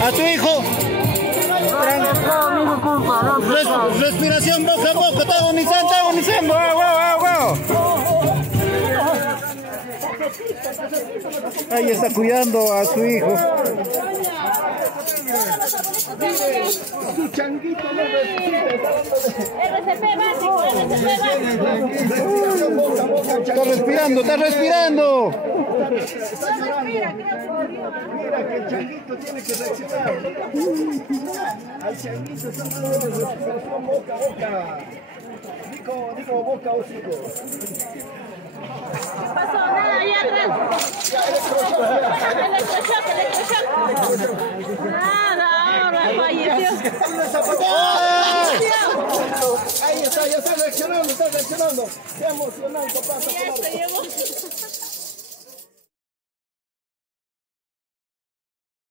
A tu hijo. Respiración boca a boca, está agonizando. Wow. Ahí está cuidando a su hijo. Su changuito no necesita. RCP básico. Está respirando. Mira que el changuito tiene que respirar. Al changuito está dando respiración boca a boca. Digo boca a hocico. ¿Qué pasó? Nada, ahí atrás. Electroshock. Nada, ahora falleció. Ahí está, ya está reaccionando. Está emocionado, papá. Ya se llevó.